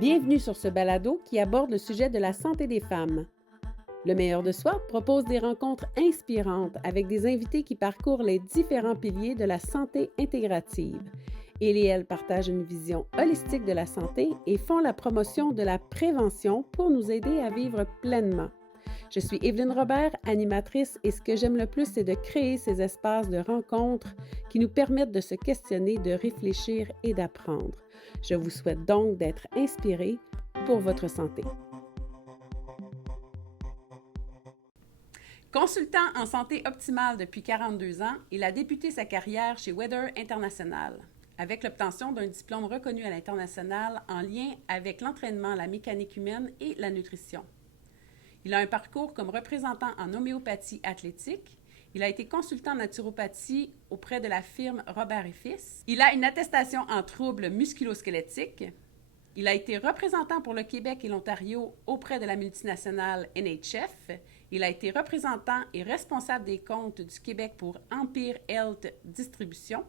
Bienvenue sur ce balado qui aborde le sujet de la santé des femmes. Le meilleur de soi propose des rencontres inspirantes avec des invités qui parcourent les différents piliers de la santé intégrative. Ils et elles partagent une vision holistique de la santé et font la promotion de la prévention pour nous aider à vivre pleinement. Je suis Evelyne Robert, animatrice, et ce que j'aime le plus, c'est de créer ces espaces de rencontres qui nous permettent de se questionner, de réfléchir et d'apprendre. Je vous souhaite donc d'être inspirés pour votre santé. Consultant en santé optimale depuis 42 ans, il a débuté sa carrière chez Weather International, avec l'obtention d'un diplôme reconnu à l'international en lien avec l'entraînement, la mécanique humaine et la nutrition. Il a un parcours comme représentant en homéopathie athlétique. Il a été consultant en naturopathie auprès de la firme Robert et Fils. Il a une attestation en troubles musculo-squelettiques. Il a été représentant pour le Québec et l'Ontario auprès de la multinationale NHF. Il a été représentant et responsable des comptes du Québec pour Empire Health Distribution.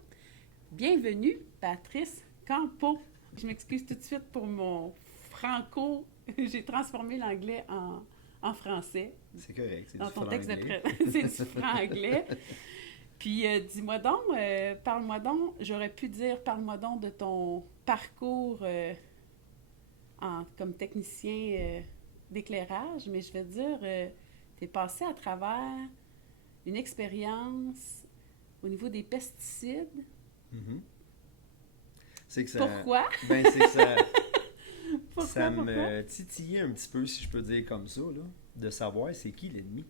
Bienvenue, Patrice Campeau. Je m'excuse tout de suite pour mon franco. J'ai transformé l'anglais en français. C'est correct, c'est dans du ton texte franglais. c'est du franglais. Puis dis-moi donc, parle-moi donc, j'aurais pu dire, parle-moi donc de ton parcours comme technicien d'éclairage, mais je vais te dire, tu es passé à travers une expérience au niveau des pesticides. Mm-hmm. C'est que ça... Pourquoi? Ben, c'est que ça... Pourquoi? Ça me titillait un petit peu, si je peux dire comme ça, là, de savoir c'est qui l'ennemi.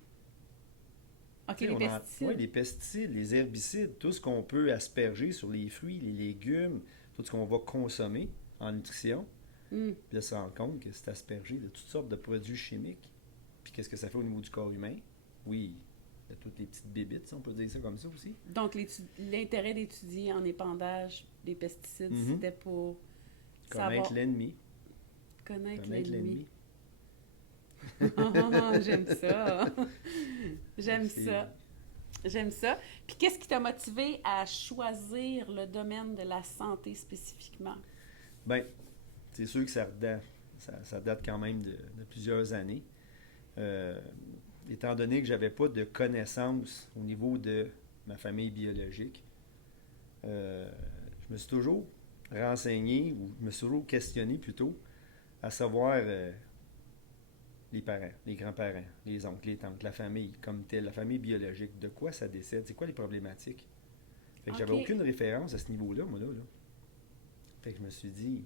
OK, les pesticides. Oui, les pesticides, les herbicides, tout ce qu'on peut asperger sur les fruits, les légumes, tout ce qu'on va consommer en nutrition. Puis de se rendre compte que c'est aspergé de toutes sortes de produits chimiques. Puis qu'est-ce que ça fait au niveau du corps humain? Oui, il y a toutes les petites bébites, si on peut dire ça comme ça aussi. Donc, l'intérêt d'étudier en épandage des pesticides, c'était pour connaître l'ennemi. Connaître l'ennemi. J'aime ça. J'aime ça. Puis qu'est-ce qui t'a motivé à choisir le domaine de la santé spécifiquement? Bien, c'est sûr que ça date quand même de plusieurs années. Étant donné que j'avais pas de connaissances au niveau de ma famille biologique, je me suis toujours renseigné, ou je me suis toujours questionné plutôt, à savoir les parents, les grands-parents, les oncles, les tantes, la famille comme telle, la famille biologique, de quoi ça décède, c'est quoi les problématiques. Fait que j'avais aucune référence à ce niveau-là, moi là. Fait que je me suis dit,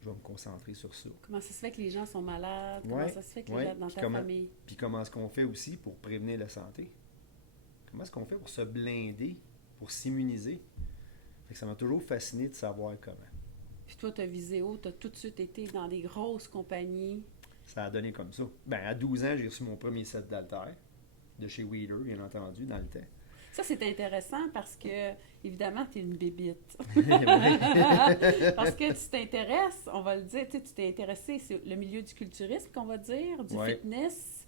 je vais me concentrer sur ça. Comment ça se fait que les gens sont malades? Comment ça se fait que les gens dans ta famille? Puis comment est-ce qu'on fait aussi pour prévenir la santé? Comment est-ce qu'on fait pour se blinder, pour s'immuniser? Fait que ça m'a toujours fasciné de savoir comment. Puis toi, tu as visé haut, tu as tout de suite été dans des grosses compagnies. Ça a donné comme ça. Ben, à 12 ans, j'ai reçu mon premier set d'haltères, de chez Wheeler, bien entendu, dans le temps. Ça, c'est intéressant parce que, évidemment, tu es une bébite. Parce que tu t'intéresses, on va le dire, tu t'es intéressé, c'est le milieu du culturisme, qu'on va dire, du fitness.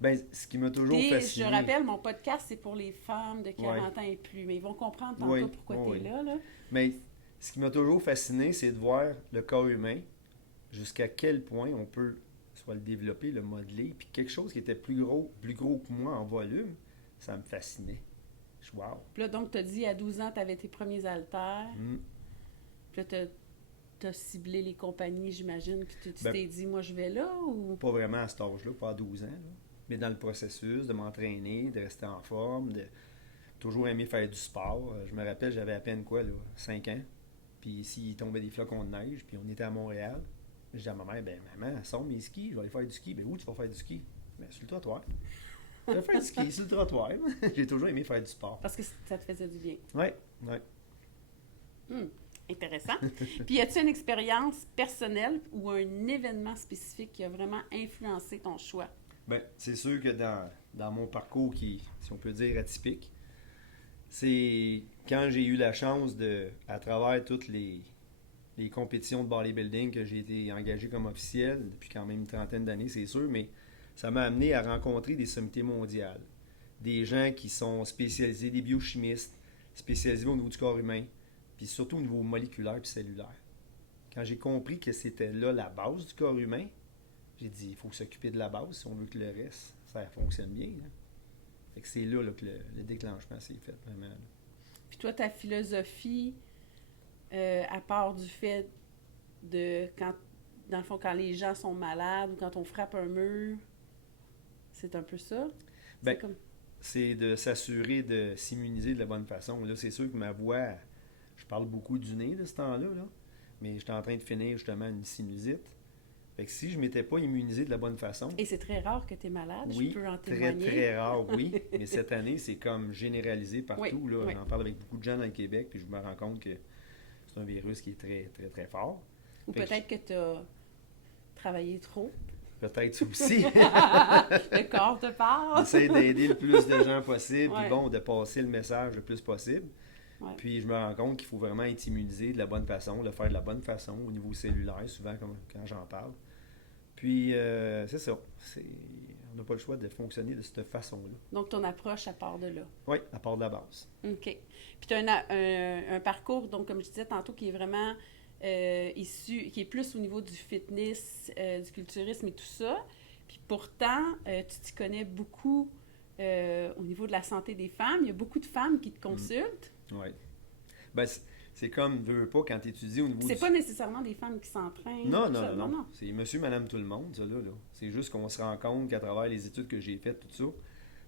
Ben, ce qui m'a toujours fasciné... Je rappelle, mon podcast, c'est pour les femmes de 40 ans et plus, mais ils vont comprendre tantôt pourquoi tu es là. Mais ce qui m'a toujours fasciné, c'est de voir le corps humain, jusqu'à quel point on peut soit le développer, le modeler, puis quelque chose qui était plus gros que moi en volume, ça me fascinait. Wow. Puis là, donc, tu as dit, à 12 ans, tu avais tes premiers haltères. Puis là, tu as ciblé les compagnies, j'imagine, puis tu t'es dit, moi, je vais là, ou... Pas vraiment à cet âge-là, pas à 12 ans, là. Mais dans le processus de m'entraîner, de rester en forme, de toujours aimer faire du sport. Je me rappelle, j'avais à peine 5 ans. Puis s'il tombait des flocons de neige, puis on était à Montréal, je disais à ma mère, maman, sors mes skis, je vais aller faire du ski. Où tu vas faire du ski? Sur le trottoir. Je vais faire du ski sur le trottoir. J'ai toujours aimé faire du sport. Parce que ça te faisait du bien. Oui. Intéressant. Puis, as-tu une expérience personnelle ou un événement spécifique qui a vraiment influencé ton choix? Bien, c'est sûr que dans mon parcours qui, si on peut dire, atypique, c'est quand j'ai eu la chance de, à travers toutes les compétitions de bodybuilding que j'ai été engagé comme officiel depuis quand même une trentaine d'années, c'est sûr, mais ça m'a amené à rencontrer des sommités mondiales. Des gens qui sont spécialisés, des biochimistes, spécialisés au niveau du corps humain, puis surtout au niveau moléculaire et cellulaire. quand j'ai compris que c'était là la base du corps humain, j'ai dit, il faut s'occuper de la base si on veut que le reste, ça fonctionne bien. Là. Fait que c'est là, que le déclenchement s'est fait, vraiment. Là. Puis toi, ta philosophie, à part du fait de quand, dans le fond, quand les gens sont malades ou quand on frappe un mur, c'est un peu ça? Ben, c'est de s'assurer de s'immuniser de la bonne façon. Là, c'est sûr que ma voix, je parle beaucoup du nez de ce temps-là, là, mais j'étais en train de finir justement une sinusite. Fait que si je ne m'étais pas immunisé de la bonne façon... Et c'est très rare que tu es malade, oui, je peux en très, témoigner. très rare, oui. Mais cette année, c'est comme généralisé partout. Oui, Là. oui. J'en parle avec beaucoup de gens dans le Québec, puis je me rends compte que c'est un virus qui est très, très, très fort. Ou peut-être que tu as travaillé trop. Peut-être ça aussi. Le corps te parle. J'essaie d'aider le plus de gens possible, Ouais. puis bon, de passer le message le plus possible. Ouais. Puis je me rends compte qu'il faut vraiment être immunisé de la bonne façon, le faire de la bonne façon au niveau cellulaire, souvent quand j'en parle. Puis c'est ça. On n'a pas le choix de fonctionner de cette façon-là. Donc ton approche, à part de là. Oui, à part de la base. OK. Puis tu as un parcours, donc comme je disais tantôt, qui est vraiment issu, qui est plus au niveau du fitness, du culturisme et tout ça. Puis pourtant, tu t'y connais beaucoup au niveau de la santé des femmes. Il y a beaucoup de femmes qui te consultent. Oui. Ben, c'est comme, veux pas, quand tu étudies au niveau C'est pas nécessairement des femmes qui s'entraînent. Non, tout non, ça. non. C'est monsieur, madame, tout le monde, ça, là. C'est juste qu'on se rend compte qu'à travers les études que j'ai faites, tout ça,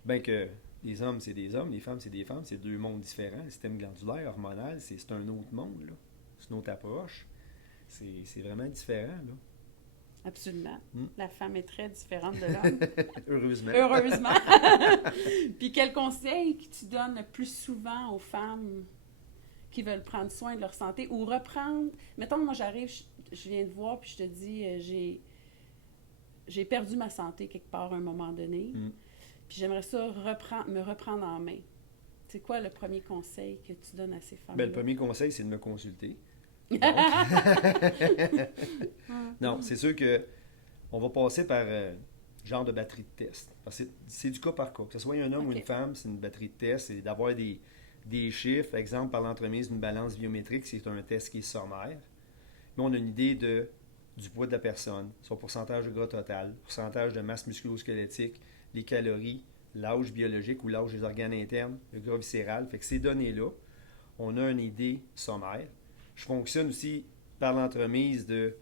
ben que les hommes, c'est des hommes, les femmes, c'est des femmes, c'est deux mondes différents. Le système glandulaire, hormonal, c'est un autre monde, là. C'est une autre approche. C'est vraiment différent, là. Absolument. Mm. La femme est très différente de l'homme. Heureusement. Heureusement. Puis quel conseil que tu donnes le plus souvent aux femmes qui veulent prendre soin de leur santé ou reprendre... Mettons, moi, j'arrive, je viens te voir, puis je te dis, j'ai perdu ma santé quelque part à un moment donné, puis j'aimerais ça me reprendre en main. C'est quoi le premier conseil que tu donnes à ces femmes-là? Ben, le premier conseil, c'est de me consulter. Non, c'est sûr que on va passer par genre de batterie de test. Parce que c'est du cas par cas. Que ce soit un homme ou une femme, c'est une batterie de test. C'est d'avoir des chiffres, exemple par l'entremise d'une balance biométrique, c'est un test qui est sommaire. Mais on a une idée du poids de la personne, son pourcentage de gras total, pourcentage de masse musculo-squelettique, les calories, l'âge biologique ou l'âge des organes internes, le gras viscéral. Fait que ces données-là, on a une idée sommaire. Je fonctionne aussi par l'entremise de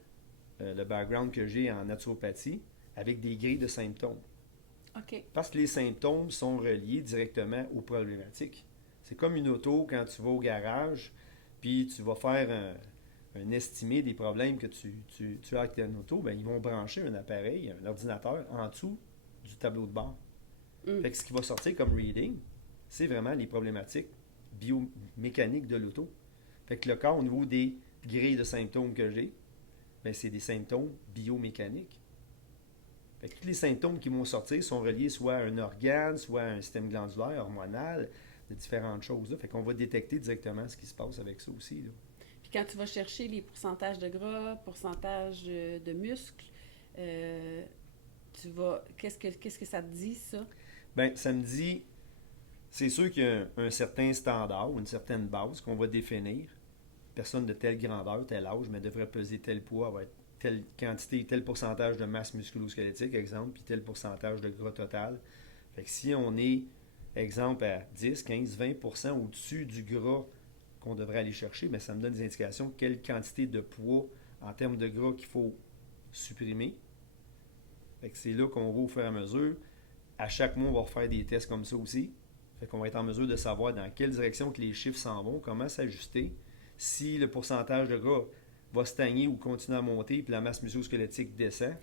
le background que j'ai en naturopathie avec des grilles de symptômes. OK. Parce que les symptômes sont reliés directement aux problématiques. C'est comme une auto quand tu vas au garage, puis tu vas faire un estimé des problèmes que tu as avec ton auto, bien, ils vont brancher un appareil, un ordinateur, en dessous du tableau de bord. Fait que ce qui va sortir comme reading, c'est vraiment les problématiques biomécaniques de l'auto. Fait que le corps, au niveau des grilles de symptômes que j'ai, bien, c'est des symptômes biomécaniques. Fait que tous les symptômes qui vont sortir sont reliés soit à un organe, soit à un système glandulaire, hormonal, de différentes choses. Là. Fait qu'on va détecter directement ce qui se passe avec ça aussi. Là. Puis quand tu vas chercher les pourcentages de gras, pourcentage de muscles, tu vas... Qu'est-ce que ça te dit, ça? Bien, ça me dit... C'est sûr qu'il y a un certain standard ou une certaine base qu'on va définir. Personne de telle grandeur, tel âge, mais devrait peser tel poids, avoir telle quantité, tel pourcentage de masse musculo-squelettique, exemple, puis tel pourcentage de gras total. Fait que si on est, exemple, à 10, 15, 20% au-dessus du gras qu'on devrait aller chercher, bien, ça me donne des indications de quelle quantité de poids en termes de gras qu'il faut supprimer. Fait que c'est là qu'on va au fur et à mesure. À chaque mois, on va refaire des tests comme ça aussi. Fait qu'on va être en mesure de savoir dans quelle direction que les chiffres s'en vont, comment s'ajuster. Si le pourcentage de gras va stagner ou continuer à monter, puis la masse musculo-squelettique descend,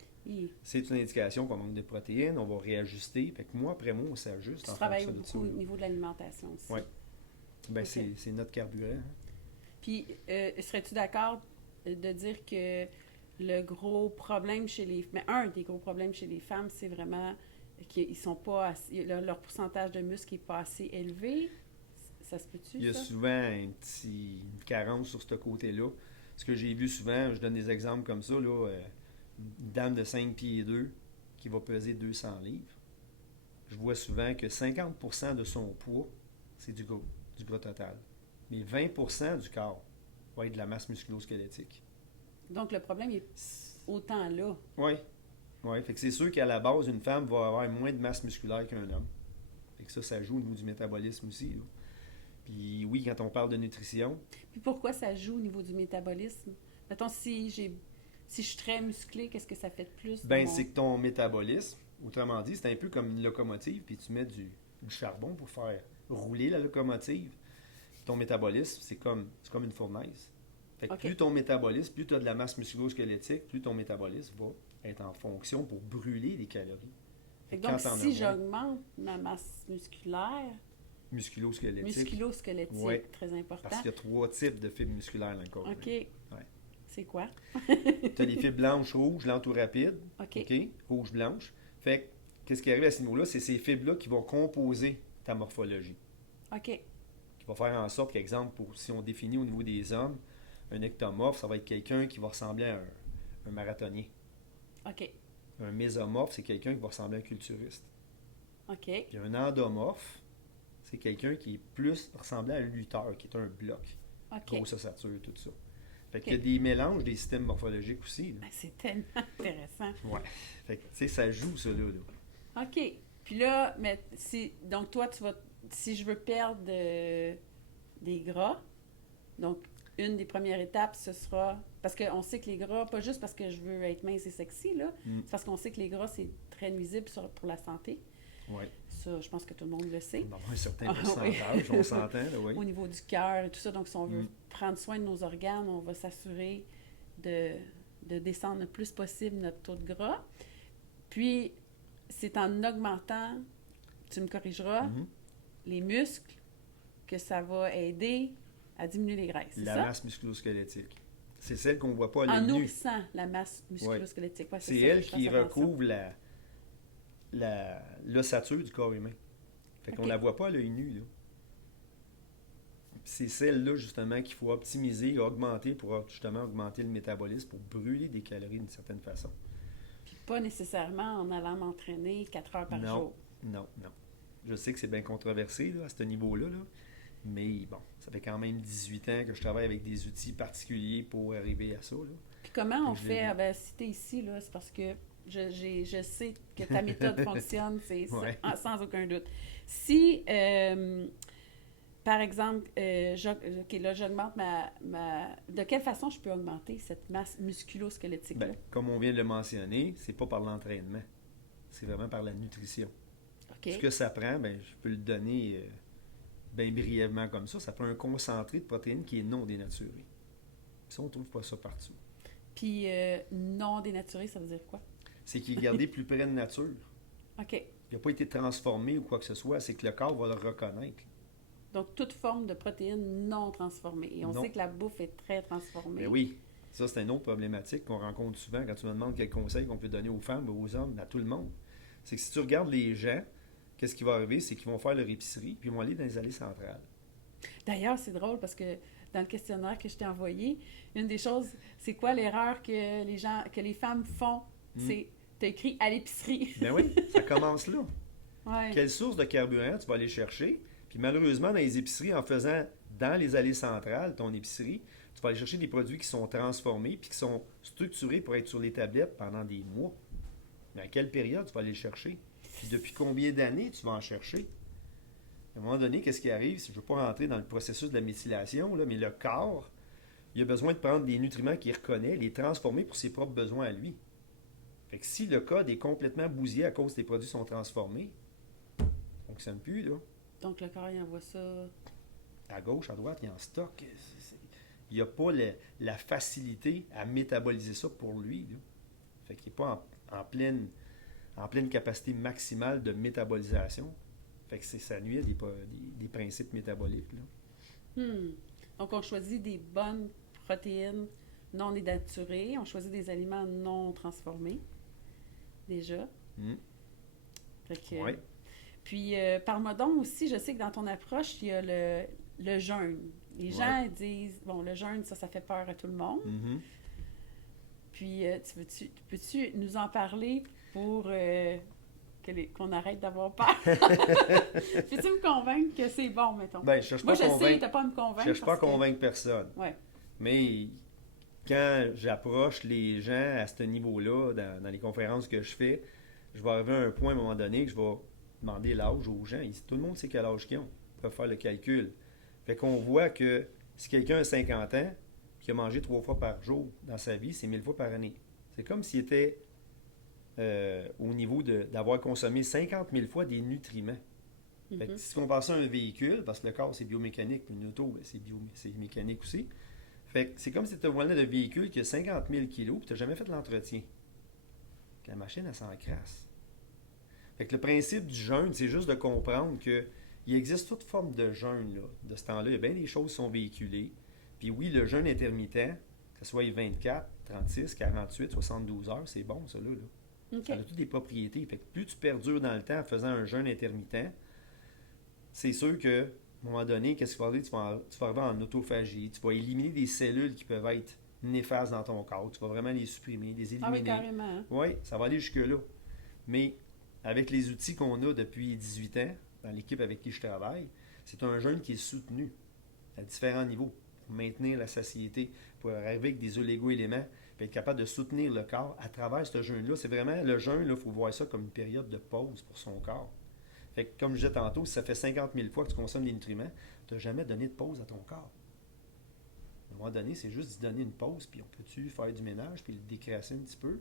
c'est une indication qu'on manque de protéines, on va réajuster. Fait que mois après mois, on s'ajuste. Tu travailles beaucoup au niveau de l'alimentation aussi. Oui. Bien, okay. C'est notre carburant. Hein. Puis, serais-tu d'accord de dire que le gros problème chez les... Mais un des gros problèmes chez les femmes, c'est vraiment qu'ils sont pas assez, leur pourcentage de muscle n'est pas assez élevé? Ça se peut-tu, ça? Il y a souvent une carence sur ce côté-là. Ce que j'ai vu souvent, je donne des exemples comme ça, là, une dame de 5 pieds 2 qui va peser 200 livres. Je vois souvent que 50% de son poids, c'est du gras total. Mais 20% du corps va être de la masse musculo-squelettique. Donc, le problème est autant là. Oui. Oui. Fait que c'est sûr qu'à la base, une femme va avoir moins de masse musculaire qu'un homme. Fait que ça joue au niveau du métabolisme aussi, là. Puis oui, quand on parle de nutrition, Puis pourquoi ça joue au niveau du métabolisme? Mettons, si je suis très musclée, qu'est-ce que ça fait de plus? ben c'est que ton métabolisme, autrement dit, c'est un peu comme une locomotive, puis tu mets du charbon pour faire rouler la locomotive. Ton métabolisme, c'est comme une fournaise. Fait que OK. plus ton métabolisme, plus tu as de la masse musculo-squelettique, plus ton métabolisme va être en fonction pour brûler des calories. Fait que quand donc, t'en as si moins, j'augmente ma masse musculaire, musculo-squelettique, musculo-squelettique, ouais, très important. parce qu'il y a 3 types de fibres musculaires dans le corps. OK. Ouais. C'est quoi? Tu as les fibres blanches, rouges, lentes ou rapides. OK. OK? Rouge, blanche. Fait que, qu'est-ce qui arrive à ce niveau-là? C'est ces fibres-là qui vont composer ta morphologie. OK. Qui va faire en sorte qu'exemple, si on définit au niveau des hommes, un ectomorphe, ça va être quelqu'un qui va ressembler à un marathonien. OK. Un mésomorphe, c'est quelqu'un qui va ressembler à un culturiste. OK. Puis un endomorphe, c'est quelqu'un qui est plus ressemblant à un lutteur, qui est un bloc. OK. Grosse ossature, tout ça. Fait OK. qu'il y a des mélanges des systèmes morphologiques aussi. Là. Ben, c'est tellement intéressant. Ouais. Fait que, tu sais, ça joue, ça, là. OK. Puis là, donc toi, si je veux perdre des gras, donc une des premières étapes, ce sera, parce qu'on sait que les gras, pas juste parce que je veux être mince et sexy, là, c'est parce qu'on sait que les gras, c'est très nuisible pour la santé. Oui. Ça, je pense que tout le monde le sait. On a un certain Ah, pourcentage, oui. on s'entend, là, oui. Au niveau du cœur et tout ça, donc si on veut prendre soin de nos organes, on va s'assurer de descendre le plus possible notre taux de gras. Puis, c'est en augmentant, tu me corrigeras, Mhm. les muscles que ça va aider à diminuer les graisses, c'est La ça? masse musculo-squelettique. C'est celle qu'on ne voit pas à En l'œil nu. nourrissant la masse musculo-squelettique. Ouais, C'est ça, elle je qui fasse attention. recouvre l'ossature du corps humain. Fait qu'on OK. la voit pas à l'œil nu, là. Puis c'est celle-là, justement, qu'il faut optimiser, augmenter pour justement augmenter le métabolisme, pour brûler des calories d'une certaine façon. Puis pas nécessairement en allant m'entraîner 4 heures par jour. Non. Je sais que c'est bien controversé là, à ce niveau-là, là, mais bon, ça fait quand même 18 ans que je travaille avec des outils particuliers pour arriver à ça. Là. Puis comment on Je l'ai fait? vu. Ah ben, si tu es ici, là, c'est parce que je sais que ta méthode fonctionne, Ouais. sans aucun doute. Si, par exemple, OK, là, j'augmente de quelle façon je peux augmenter cette masse musculo-squelettique-là? Ben, comme on vient de le mentionner, c'est pas par l'entraînement, c'est vraiment par la nutrition. OK. Ce que ça prend, ben, je peux le donner bien brièvement comme ça. Ça prend un concentré de protéines qui est non dénaturé. Puis ça, on ne trouve pas ça partout. Puis non dénaturé, ça veut dire quoi? C'est qu'il est gardé plus près de nature. OK. Il n'a pas été transformé ou quoi que ce soit. C'est que le corps va le reconnaître. Donc, toute forme de protéines non transformées. Et on Non. sait que la bouffe est très transformée. Mais oui, ça, c'est une autre problématique qu'on rencontre souvent quand tu me demandes quel conseil qu'on peut donner aux femmes, aux hommes, à tout le monde. C'est que si tu regardes les gens, qu'est-ce qui va arriver? C'est qu'ils vont faire leur épicerie, puis ils vont aller dans les allées centrales. D'ailleurs, c'est drôle parce que dans le questionnaire que je t'ai envoyé, une des choses, c'est quoi l'erreur que les femmes font? C'est, t'as écrit à l'épicerie. Ben oui, ça commence là. Ouais. Quelle source de carburant tu vas aller chercher? Puis malheureusement, dans les épiceries, en faisant dans les allées centrales, ton épicerie, tu vas aller chercher des produits qui sont transformés puis qui sont structurés pour être sur les tablettes pendant des mois. Mais à quelle période tu vas aller le chercher? Puis depuis combien d'années tu vas en chercher? À un moment donné, qu'est-ce qui arrive? Je ne veux pas rentrer dans le processus de la méthylation, là, mais le corps, il a besoin de prendre des nutriments qu'il reconnaît, les transformer pour ses propres besoins à lui. Fait que si le code est complètement bousillé à cause que les produits sont transformés, ça ne fonctionne plus, là. Donc, le corps, il envoie ça. À gauche, à droite, il est en stock. Il n'y a pas la facilité à métaboliser ça pour lui, là. Fait qu'il n'est pas en pleine capacité maximale de métabolisation. Fait que ça nuit à des principes métaboliques, là. Donc, on choisit des bonnes protéines non dénaturées. On choisit des aliments non transformés, déjà. Fait que, Ouais. Puis, parle-moi donc aussi, je sais que dans ton approche, il y a le jeûne. Les gens disent, bon, le jeûne, ça fait peur à tout le monde. Mhm. Puis, peux-tu nous en parler pour qu'on arrête d'avoir peur? Peux-tu me convaincre que c'est bon, mettons? Ben, je cherche Moi, pas à je sais, convaincre. t'as pas à me Je convaincre. cherche pas à parce que- convaincre personne. Ouais. Mais quand j'approche les gens à ce niveau-là, dans les conférences que je fais, je vais arriver à un point à un moment donné que je vais demander l'âge aux gens. Tout le monde sait quel âge qu'ils ont. Ils peuvent faire le calcul. Fait qu'on voit que si quelqu'un a 50 ans, qui a mangé 3 fois par jour dans sa vie, c'est 1000 fois par année. C'est comme s'il était au niveau d'avoir consommé 50 000 fois des nutriments. Fait que si on compare ça à un véhicule, parce que le corps c'est biomécanique, puis une auto ben, c'est mécanique aussi. Fait que c'est comme si tu volais de véhicule qui a 50 000 kilos et tu n'as jamais fait l'entretien. La machine, elle s'en crasse. Fait que le principe du jeûne, c'est juste de comprendre qu'il existe toute forme de jeûne là. De ce temps-là. Il y a bien des choses qui sont véhiculées. Puis oui, le jeûne intermittent, que ce soit 24, 36, 48, 72 heures, c'est bon, ça là. OK. Ça a toutes des propriétés. Fait que plus tu perdures dans le temps en faisant un jeûne intermittent, c'est sûr que, à un moment donné, qu'est-ce qu'il va arriver? Tu vas arriver en autophagie. Tu vas éliminer des cellules qui peuvent être néfastes dans ton corps. Tu vas vraiment les supprimer, les éliminer. Ah oui, carrément. Hein? Oui, ça va aller jusque-là. Mais avec les outils qu'on a depuis 18 ans, dans l'équipe avec qui je travaille, c'est un jeûne qui est soutenu à différents niveaux pour maintenir la satiété, pour arriver avec des oligo-éléments, puis être capable de soutenir le corps à travers ce jeûne-là. C'est vraiment, le jeûne, il faut voir ça comme une période de pause pour son corps. Fait que, comme je disais tantôt, si ça fait 50 000 fois que tu consommes des nutriments, tu n'as jamais donné de pause à ton corps. À un moment donné, c'est juste d'y donner une pause, puis on peut-tu faire du ménage, puis le décrasser un petit peu.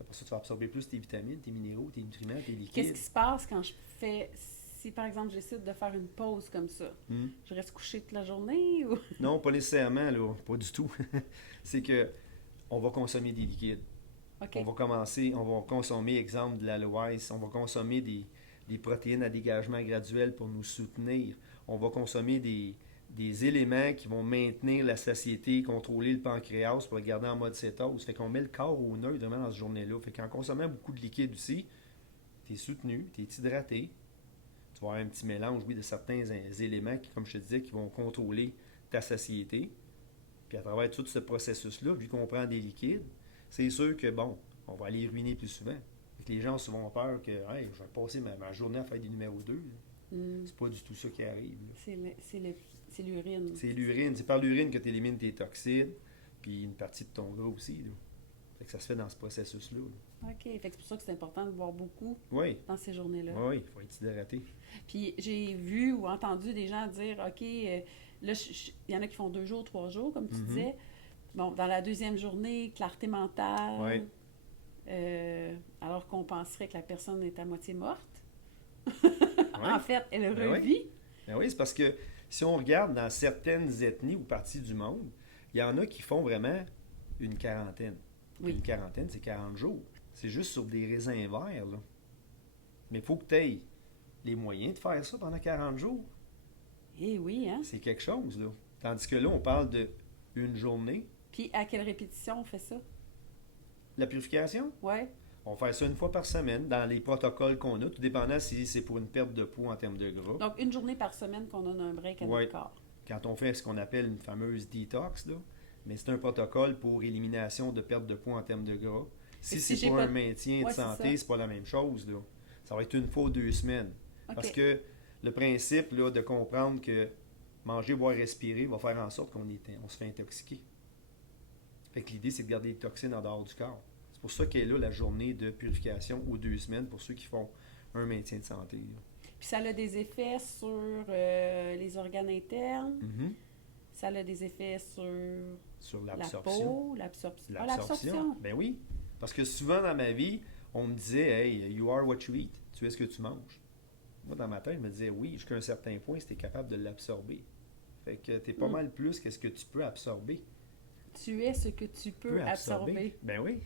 Après ça, tu vas absorber plus tes vitamines, tes minéraux, tes nutriments, tes liquides. Qu'est-ce qui se passe quand je fais... Si, par exemple, j'essaie de faire une pause comme ça, je reste couché toute la journée ou... Non, pas nécessairement, là. Pas du tout. C'est que on va consommer des liquides. OK. On va consommer, exemple, de l'aloès. On va consommer des protéines à dégagement graduel pour nous soutenir. On va consommer des éléments qui vont maintenir la satiété, contrôler le pancréas pour le garder en mode cétose. Fait qu'on met le corps au neutre vraiment dans cette journée-là. Fait qu'en consommant beaucoup de liquide aussi, tu es soutenu, tu es hydraté. Tu vas avoir un petit mélange, oui, de certains éléments qui, comme je te disais, qui vont contrôler ta satiété. Puis à travers tout ce processus-là, vu qu'on prend des liquides, c'est sûr que, bon, on va aller ruiner plus souvent. Fait que les gens ont souvent peur que hey, je vais passer ma journée à faire des numéros 2. C'est pas du tout ça qui arrive. C'est l'urine. C'est l'urine. C'est par l'urine que tu élimines tes toxines, puis une partie de ton gras aussi. Là. Fait que ça se fait dans ce processus-là. OK. Fait que c'est pour ça que c'est important de boire beaucoup Oui. dans ces journées-là. Oui, il faut être hydraté. Puis j'ai vu ou entendu des gens dire, OK, là, il y en a qui font 2 jours, 3 jours, comme tu disais. Bon, dans la deuxième journée, clarté mentale. Alors qu'on penserait que la personne est à moitié morte. En fait, elle revit. Ben oui, c'est parce que si on regarde dans certaines ethnies ou parties du monde, il y en a qui font vraiment une quarantaine. Oui. Une quarantaine, c'est 40 jours. C'est juste sur des raisins verts, là. Mais il faut que tu aies les moyens de faire ça pendant 40 jours. Eh oui, hein? C'est quelque chose, là. Tandis que là, on parle de une journée. Puis à quelle répétition on fait ça? La purification, Oui. on fait ça une fois par semaine dans les protocoles qu'on a, tout dépendant si c'est pour une perte de poids en termes de gras. Donc, une journée par semaine qu'on donne un break à notre corps. Quand on fait ce qu'on appelle une fameuse détox, là, mais c'est un protocole pour élimination de perte de poids en termes de gras. Si c'est pour un maintien de santé, c'est pas la même chose. Là. Ça va être une fois 2 semaines. Okay. Parce que le principe là, de comprendre que manger, boire, respirer va faire en sorte qu'on se fait intoxiquer. Fait que l'idée, c'est de garder les toxines en dehors du corps. C'est pour ça qu'elle est là la journée de purification aux 2 semaines pour ceux qui font un maintien de santé. Là. Puis ça a des effets sur les organes internes. Ça a des effets sur l'absorption. La peau, l'absorption. Ben oui. Parce que souvent dans ma vie, on me disait « Hey, you are what you eat. Tu es ce que tu manges. » Moi, dans ma tête, je me disais « Oui, jusqu'à un certain point, si tu es capable de l'absorber. » Fait que tu es pas mal plus que ce que tu peux absorber. Tu es ce que tu peux absorber. Ben oui.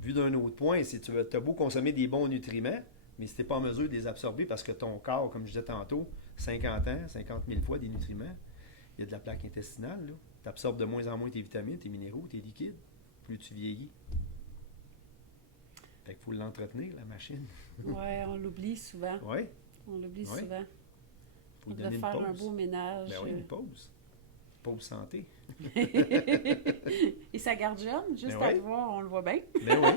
Vu d'un autre point, si tu as beau consommer des bons nutriments, mais si tu n'es pas en mesure de les absorber parce que ton corps, comme je disais tantôt, 50 ans, 50 000 fois des nutriments, il y a de la plaque intestinale. Tu absorbes de moins en moins tes vitamines, tes minéraux, tes liquides, plus tu vieillis. Fait qu'il faut l'entretenir, la machine. Oui, on l'oublie souvent. Oui. On l'oublie souvent. Faut de faire un beau ménage. Ben oui, une pause. Pause santé. Et ça garde jeune, juste à le voir, on le voit bien. Ben oui.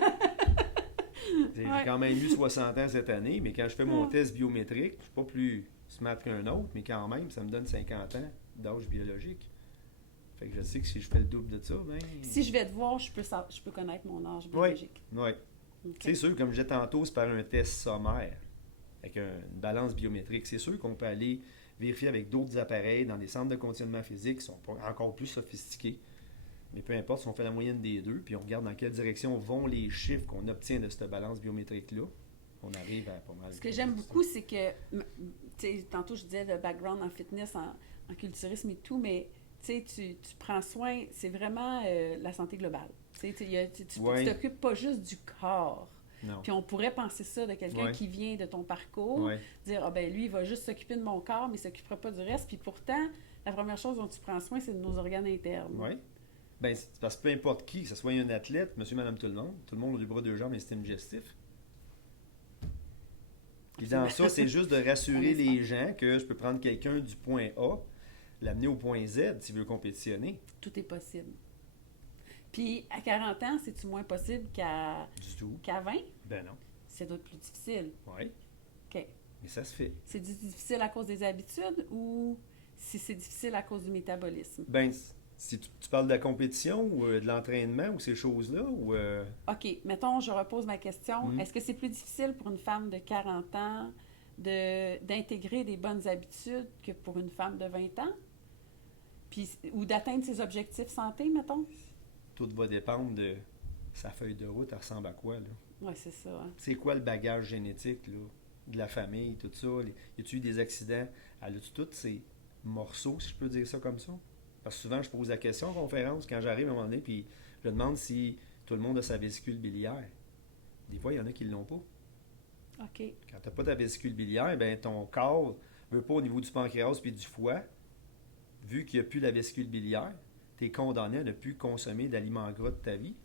J'ai quand même eu 60 ans cette année, mais quand je fais mon test biométrique, je ne suis pas plus smart qu'un autre, mais quand même, ça me donne 50 ans d'âge biologique. Fait que je sais que si je fais le double de ça, ben... Si je vais te voir, je peux connaître mon âge biologique. Oui. OK. C'est sûr, comme je disais tantôt, c'est par un test sommaire, avec une balance biométrique. C'est sûr qu'on peut aller vérifier avec d'autres appareils dans des centres de conditionnement physique qui sont encore plus sophistiqués. Mais peu importe, si on fait la moyenne des deux, puis on regarde dans quelle direction vont les chiffres qu'on obtient de cette balance biométrique-là, on arrive à pas mal. Ce que j'aime beaucoup, c'est que, tu sais, tantôt je disais le background en fitness, en culturisme et tout, mais tu prends soin, c'est vraiment la santé globale. Tu t'occupes pas juste du corps. Non. Puis on pourrait penser ça de quelqu'un qui vient de ton parcours, dire, ah ben lui, il va juste s'occuper de mon corps, mais il s'occupera pas du reste. Puis pourtant, la première chose dont tu prends soin, c'est de nos organes internes. Oui. Ben, c'est parce que peu importe qui, que ce soit un athlète, monsieur, madame, tout le monde a du bras, deux jambes et un système digestif. Puis dans ça, c'est juste de rassurer les gens que je peux prendre quelqu'un du point A, l'amener au point Z s'il veut compétitionner. Tout est possible. Puis à 40 ans, c'est-tu moins possible qu'à 20? Ben non. C'est d'autres plus difficile. Oui. OK. Mais ça se fait. C'est difficile à cause des habitudes ou si c'est difficile à cause du métabolisme? Ben, si tu parles de la compétition ou de l'entraînement ou ces choses-là, ou... OK. Mettons, je repose ma question. Est-ce que c'est plus difficile pour une femme de 40 ans d'intégrer des bonnes habitudes que pour une femme de 20 ans? Puis, ou d'atteindre ses objectifs santé, mettons? Tout va dépendre de sa feuille de route. Elle ressemble à quoi, là? Oui, c'est ça. Hein? C'est quoi le bagage génétique, là? De la famille, tout ça? Y a-tu eu des accidents? Elle a-tu tous ces morceaux, si je peux dire ça comme ça? Parce que souvent, je pose la question en conférence, quand j'arrive à un moment donné, puis je demande si tout le monde a sa vésicule biliaire. Des fois, il y en a qui ne l'ont pas. OK. Quand tu n'as pas ta vésicule biliaire, ben ton corps ne veut pas au niveau du pancréas puis du foie, vu qu'il n'y a plus la vésicule biliaire, tu es condamné à ne plus consommer d'aliments gras de ta vie,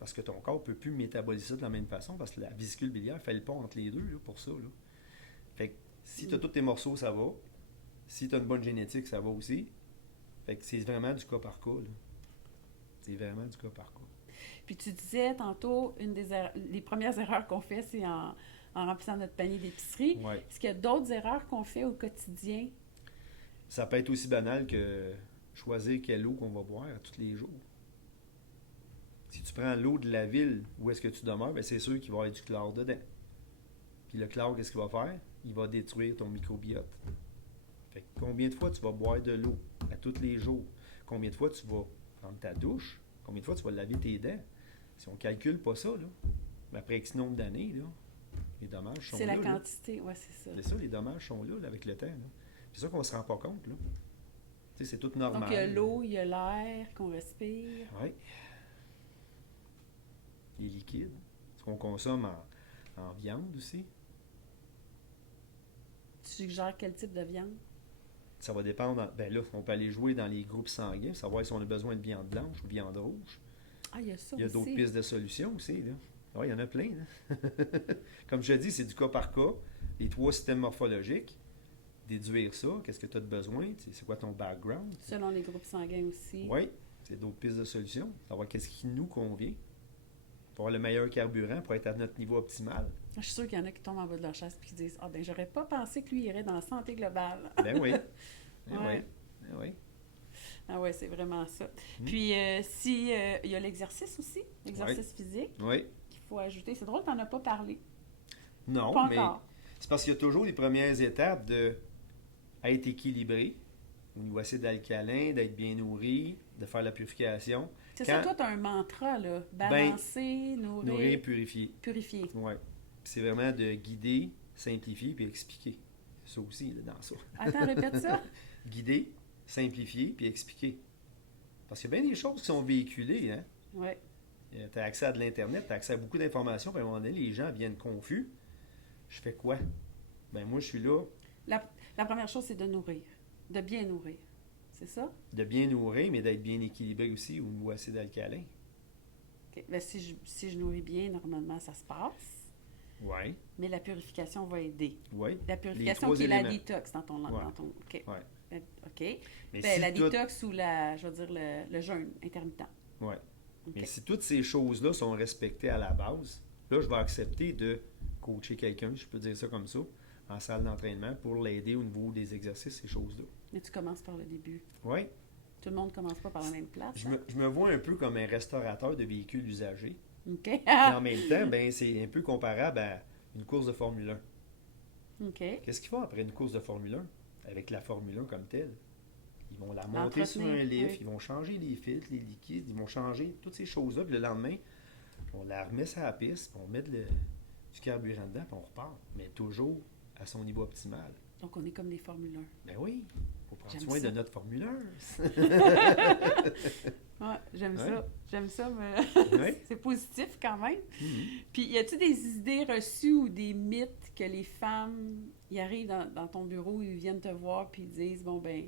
parce que ton corps ne peut plus métaboliser ça de la même façon, parce que la vésicule biliaire fait le pont entre les deux, là, pour ça. Là. Fait que si tu as tous tes morceaux, ça va. Si tu as une bonne génétique, ça va aussi. Fait que c'est vraiment du cas par cas. Là. C'est vraiment du cas par cas. Puis tu disais tantôt, les premières erreurs qu'on fait, c'est en remplissant notre panier d'épicerie. Ouais. Est-ce qu'il y a d'autres erreurs qu'on fait au quotidien? Ça peut être aussi banal que choisir quelle eau qu'on va boire tous les jours. Si tu prends l'eau de la ville où est-ce que tu demeures, bien c'est sûr qu'il va y avoir du chlore dedans. Puis le chlore, qu'est-ce qu'il va faire? Il va détruire ton microbiote. Fait que combien de fois tu vas boire de l'eau à tous les jours? Combien de fois tu vas prendre ta douche? Combien de fois tu vas laver tes dents? Si on ne calcule pas ça, là, après X nombre d'années, là, les dommages sont là. C'est la là. quantité, oui, c'est ça. C'est ça, les dommages sont là, avec le temps. Là. C'est ça qu'on ne se rend pas compte. Là. Tu sais, c'est tout normal. Donc, il y a l'eau, il y a l'air qu'on respire. Oui. Les liquides. Ce qu'on consomme en viande aussi. Tu suggères quel type de viande? Ça va dépendre. Ben là, on peut aller jouer dans les groupes sanguins, savoir si on a besoin de viande blanche ou viande rouge. Ah, il y a ça aussi. Il y a d'autres pistes de solutions aussi. Là. Oui, il y en a plein. Là. Comme je te dis, c'est du cas par cas. Les 3 systèmes morphologiques. Déduire ça, qu'est-ce que tu as de besoin, c'est quoi ton background. Selon les groupes sanguins aussi. Oui, c'est d'autres pistes de solutions. Savoir qu'est-ce qui nous convient. Pour avoir le meilleur carburant pour être à notre niveau optimal. Je suis sûre qu'il y en a qui tombent en bas de leur chaise et qui disent « Ah ben j'aurais pas pensé que lui irait dans la santé globale. » Ben oui. Ben ouais. oui. Ben oui. Ah ouais, c'est vraiment ça. Puis, il y a l'exercice aussi, l'exercice physique qu'il faut ajouter. C'est drôle, tu n'en as pas parlé. Non, pas mais encore. C'est parce qu'il y a toujours les premières étapes de être équilibré au niveau acide alcalin, d'être bien nourri, de faire la purification. C'est ça, toi, tu as un mantra, là. Balancer, nourrir, purifier. Purifier. Oui. C'est vraiment de guider, simplifier puis expliquer. C'est ça aussi, là, dans ça. Attends, répète ça. Guider, simplifier puis expliquer. Parce qu'il y a bien des choses qui sont véhiculées, hein? Oui. Tu as accès à de l'Internet, tu as accès à beaucoup d'informations, puis à un moment donné, les gens viennent confus. Je fais quoi? Ben moi, je suis là. La première chose, c'est de nourrir. De bien nourrir. C'est ça? De bien nourrir, mais d'être bien équilibré aussi au niveau acide alcalin. OK. Ben, si je nourris bien, normalement, ça se passe. Oui. Mais la purification va aider. Oui. La purification qui est la détox dans ton... OK. Ouais. OK. Mais ben, si la détox ou je veux dire, le jeûne intermittent. Oui. Okay. Mais si toutes ces choses-là sont respectées à la base, là, je vais accepter de coacher quelqu'un, je peux dire ça comme ça, en salle d'entraînement pour l'aider au niveau des exercices, ces choses-là. Mais tu commences par le début. Oui. Tout le monde commence pas par la même place. Je me vois un peu comme un restaurateur de véhicules usagés. OK. Et en même temps, ben, c'est un peu comparable à une course de Formule 1. OK. Qu'est-ce qu'ils font après une course de Formule 1? Avec la Formule 1 comme telle. Ils vont la monter sur un L'entretenir, lift, oui. ils vont changer les filtres, les liquides, ils vont changer toutes ces choses-là. Puis le lendemain, on la remet sur la piste, puis on met du carburant dedans, puis on repart. Mais toujours à son niveau optimal. Donc, on est comme des Formule Ben oui, il faut prendre J'aime soin ça. de notre Formule 1. 1. Ouais, j'aime Ouais. ça. J'aime ça, mais Ouais. c'est positif quand même. Mhm. Puis, y a-tu des idées reçues ou des mythes que les femmes, ils arrivent dans ton bureau, ils viennent te voir, puis ils disent, bon, ben,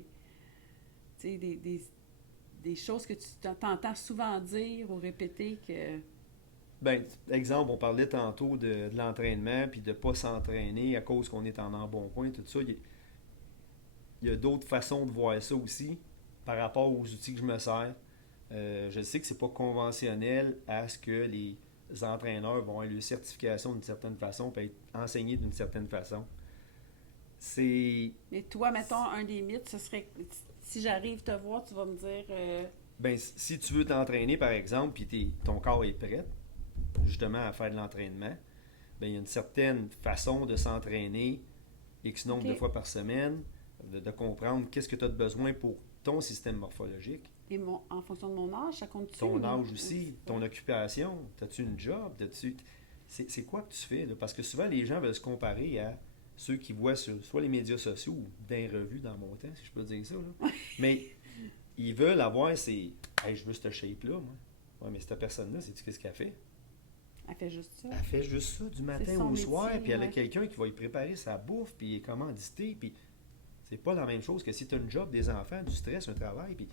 tu sais, des choses que tu t'entends souvent dire ou répéter que... Ben, exemple, on parlait tantôt de l'entraînement, puis de ne pas s'entraîner à cause qu'on est en embonpoint, tout ça. Il y a d'autres façons de voir ça aussi par rapport aux outils que je me sers. Je sais que c'est pas conventionnel à ce que les entraîneurs vont avoir leur certification d'une certaine façon, puis être enseignés d'une certaine façon. C'est. Mais toi, mettons, un des mythes, ce serait, si j'arrive te voir, tu vas me dire, Ben, si tu veux t'entraîner, par exemple, puis ton corps est prêt, justement, à faire de l'entraînement, ben, il y a une certaine façon de s'entraîner X nombre de OK. fois par semaine, de comprendre qu'est-ce que tu as de besoin pour ton système morphologique, en fonction de mon âge, ça compte-tu? ton âge ou- aussi, ou- ton occupation, as-tu une job, c'est quoi que tu fais, là? Parce que souvent, les gens veulent se comparer à ceux qui voient sur soit les médias sociaux ou dans les revues dans mon temps, si je peux dire ça, là. Mais ils veulent avoir ces « Hey, je veux cette shape-là, moi. » Ouais, mais cette personne-là, sais-tu qu'est-ce qu'elle fait? Elle fait juste ça. Elle fait juste ça du matin son au soir, métier, puis elle a ouais. quelqu'un qui va lui préparer sa bouffe, puis il est commandité, puis c'est pas la même chose que si tu as une job, des enfants, du stress, un travail, puis